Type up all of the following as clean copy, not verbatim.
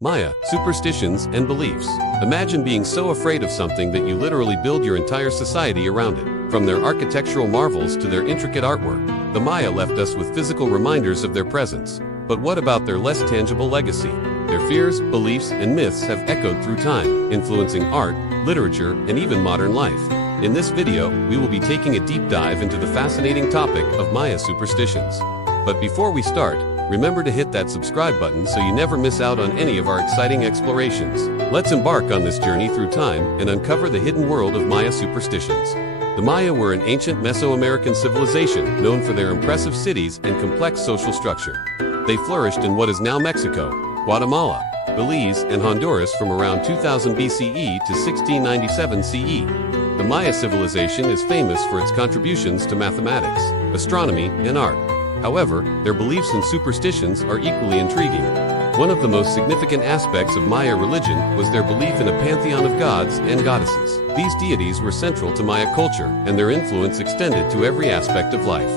Maya, superstitions and beliefs. Imagine being so afraid of something that you literally build your entire society around it. From their architectural marvels to their intricate artwork, the Maya left us with physical reminders of their presence. But what about their less tangible legacy? Their fears, beliefs, and myths have echoed through time, influencing art, literature, and even modern life. In this video, we will be taking a deep dive into the fascinating topic of Maya superstitions. But before we start, remember to hit that subscribe button so you never miss out on any of our exciting explorations. Let's embark on this journey through time and uncover the hidden world of Maya superstitions. The Maya were an ancient Mesoamerican civilization known for their impressive cities and complex social structure. They flourished in what is now Mexico, Guatemala, Belize, and Honduras from around 2000 BCE to 1697 CE. The Maya civilization is famous for its contributions to mathematics, astronomy, and art. However, their beliefs and superstitions are equally intriguing. One of the most significant aspects of Maya religion was their belief in a pantheon of gods and goddesses. These deities were central to Maya culture, and their influence extended to every aspect of life.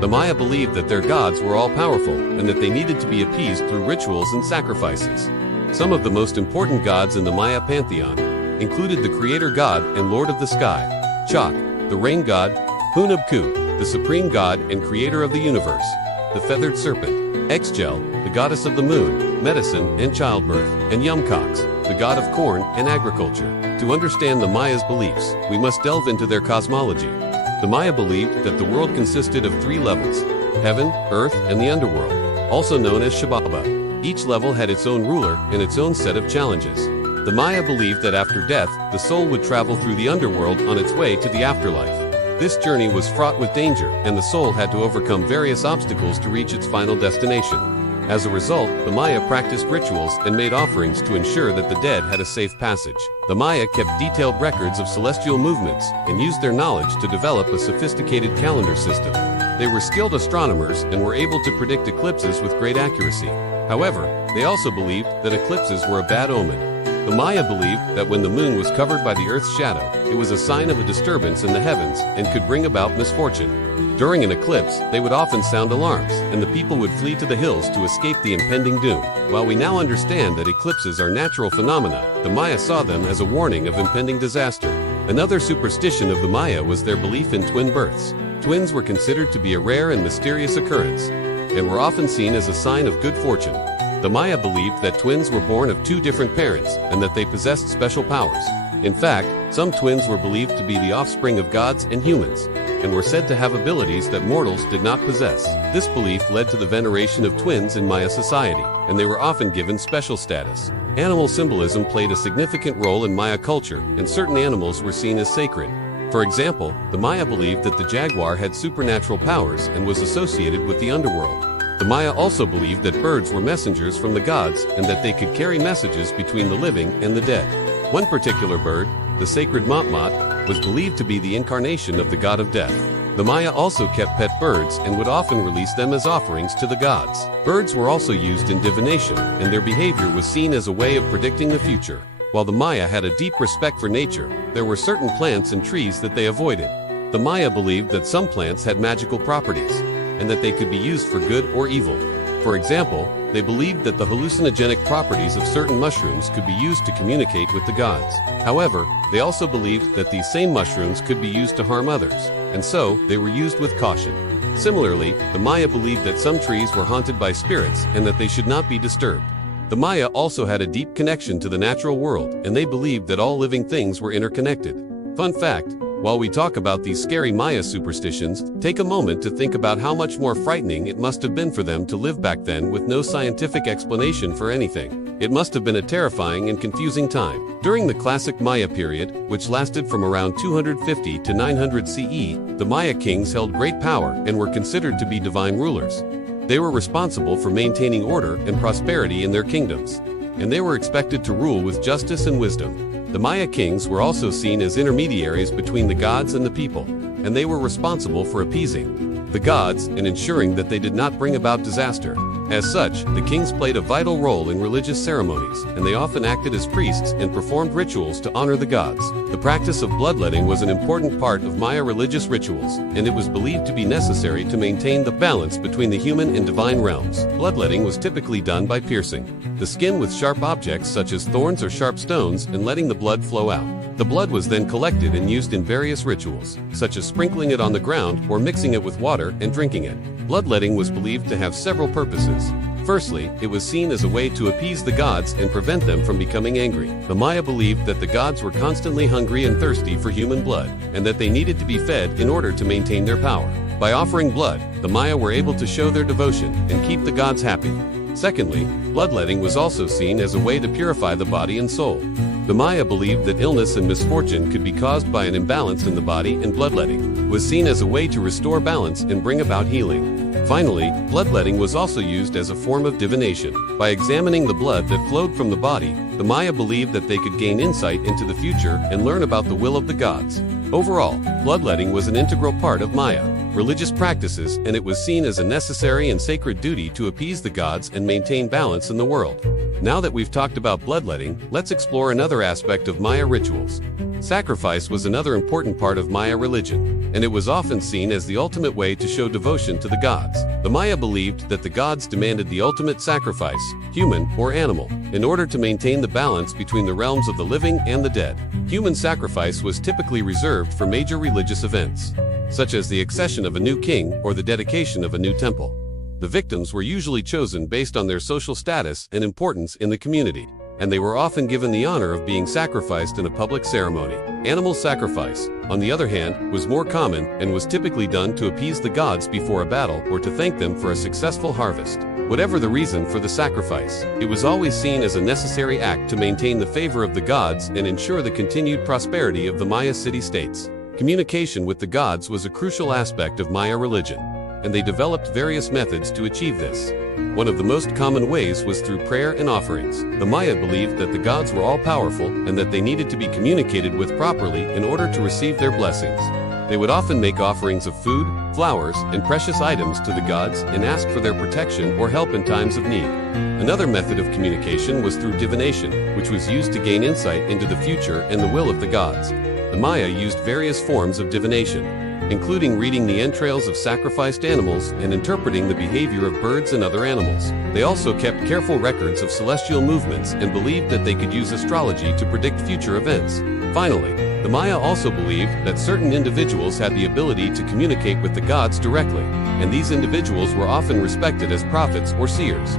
The Maya believed that their gods were all-powerful and that they needed to be appeased through rituals and sacrifices. Some of the most important gods in the Maya pantheon included the creator god and lord of the sky, Chaac, the rain god, Hunabku, the supreme god and creator of the universe, the feathered serpent, Xgel, the goddess of the moon, medicine, and childbirth, and Yumcox, the god of corn and agriculture. To understand the Maya's beliefs, we must delve into their cosmology. The Maya believed that the world consisted of 3 levels: heaven, earth, and the underworld, also known as Shibaba. Each level had its own ruler and its own set of challenges. The Maya believed that after death, the soul would travel through the underworld on its way to the afterlife. This journey was fraught with danger, and the soul had to overcome various obstacles to reach its final destination. As a result, the Maya practiced rituals and made offerings to ensure that the dead had a safe passage. The Maya kept detailed records of celestial movements and used their knowledge to develop a sophisticated calendar system. They were skilled astronomers and were able to predict eclipses with great accuracy. However, they also believed that eclipses were a bad omen. The Maya believed that when the moon was covered by the Earth's shadow, it was a sign of a disturbance in the heavens and could bring about misfortune. During an eclipse, they would often sound alarms, and the people would flee to the hills to escape the impending doom. While we now understand that eclipses are natural phenomena, the Maya saw them as a warning of impending disaster. Another superstition of the Maya was their belief in twin births. Twins were considered to be a rare and mysterious occurrence, and were often seen as a sign of good fortune. The Maya believed that twins were born of 2 different parents and that they possessed special powers. In fact, some twins were believed to be the offspring of gods and humans, and were said to have abilities that mortals did not possess. This belief led to the veneration of twins in Maya society, and they were often given special status. Animal symbolism played a significant role in Maya culture, and certain animals were seen as sacred. For example, the Maya believed that the jaguar had supernatural powers and was associated with the underworld. The Maya also believed that birds were messengers from the gods and that they could carry messages between the living and the dead. One particular bird, the sacred Motmot, was believed to be the incarnation of the god of death. The Maya also kept pet birds and would often release them as offerings to the gods. Birds were also used in divination, and their behavior was seen as a way of predicting the future. While the Maya had a deep respect for nature, there were certain plants and trees that they avoided. The Maya believed that some plants had magical properties, and that they could be used for good or evil. For example, they believed that the hallucinogenic properties of certain mushrooms could be used to communicate with the gods. However, they also believed that these same mushrooms could be used to harm others, and so they were used with caution. Similarly, the Maya believed that some trees were haunted by spirits and that they should not be disturbed. The Maya also had a deep connection to the natural world, and they believed that all living things were interconnected. Fun fact: while we talk about these scary Maya superstitions, take a moment to think about how much more frightening it must have been for them to live back then with no scientific explanation for anything. It must have been a terrifying and confusing time. During the classic Maya period, which lasted from around 250 to 900 CE, the Maya kings held great power and were considered to be divine rulers. They were responsible for maintaining order and prosperity in their kingdoms, and they were expected to rule with justice and wisdom. The Maya kings were also seen as intermediaries between the gods and the people, and they were responsible for appeasing the gods and ensuring that they did not bring about disaster. As such, the kings played a vital role in religious ceremonies, and they often acted as priests and performed rituals to honor the gods. The practice of bloodletting was an important part of Maya religious rituals, and it was believed to be necessary to maintain the balance between the human and divine realms. Bloodletting was typically done by piercing the skin with sharp objects such as thorns or sharp stones and letting the blood flow out. The blood was then collected and used in various rituals, such as sprinkling it on the ground or mixing it with water and drinking it. Bloodletting was believed to have several purposes. Firstly, it was seen as a way to appease the gods and prevent them from becoming angry. The Maya believed that the gods were constantly hungry and thirsty for human blood, and that they needed to be fed in order to maintain their power. By offering blood, the Maya were able to show their devotion and keep the gods happy. Secondly, bloodletting was also seen as a way to purify the body and soul. The Maya believed that illness and misfortune could be caused by an imbalance in the body, and bloodletting was seen as a way to restore balance and bring about healing. Finally, bloodletting was also used as a form of divination. By examining the blood that flowed from the body, the Maya believed that they could gain insight into the future and learn about the will of the gods. Overall, bloodletting was an integral part of Maya religious practices, and it was seen as a necessary and sacred duty to appease the gods and maintain balance in the world. Now that we've talked about bloodletting, let's explore another aspect of Maya rituals. Sacrifice was another important part of Maya religion, and it was often seen as the ultimate way to show devotion to the gods. The Maya believed that the gods demanded the ultimate sacrifice, human or animal, in order to maintain the balance between the realms of the living and the dead. Human sacrifice was typically reserved for major religious events, such as the accession of a new king or the dedication of a new temple. The victims were usually chosen based on their social status and importance in the community, and they were often given the honor of being sacrificed in a public ceremony. Animal sacrifice, on the other hand, was more common and was typically done to appease the gods before a battle or to thank them for a successful harvest. Whatever the reason for the sacrifice, it was always seen as a necessary act to maintain the favor of the gods and ensure the continued prosperity of the Maya city-states. Communication with the gods was a crucial aspect of Maya religion, and they developed various methods to achieve this. One of the most common ways was through prayer and offerings. The Maya believed that the gods were all-powerful and that they needed to be communicated with properly in order to receive their blessings. They would often make offerings of food, flowers, and precious items to the gods and ask for their protection or help in times of need. Another method of communication was through divination, which was used to gain insight into the future and the will of the gods. The Maya used various forms of divination, including reading the entrails of sacrificed animals and interpreting the behavior of birds and other animals. They also kept careful records of celestial movements and believed that they could use astrology to predict future events. Finally, the Maya also believed that certain individuals had the ability to communicate with the gods directly, and these individuals were often respected as prophets or seers.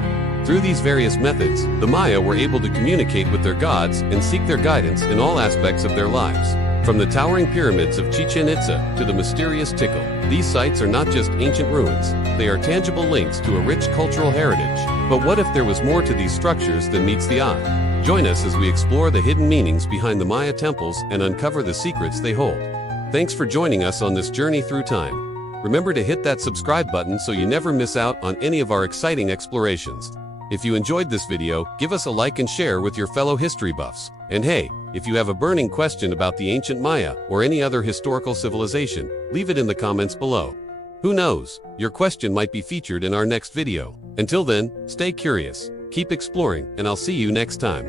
Through these various methods, the Maya were able to communicate with their gods and seek their guidance in all aspects of their lives. From the towering pyramids of Chichen Itza to the mysterious Tikal, these sites are not just ancient ruins, they are tangible links to a rich cultural heritage. But what if there was more to these structures than meets the eye? Join us as we explore the hidden meanings behind the Maya temples and uncover the secrets they hold. Thanks for joining us on this journey through time. Remember to hit that subscribe button so you never miss out on any of our exciting explorations. If you enjoyed this video, give us a like and share with your fellow history buffs. And hey, if you have a burning question about the ancient Maya or any other historical civilization, leave it in the comments below. Who knows, your question might be featured in our next video. Until then, stay curious, keep exploring, and I'll see you next time.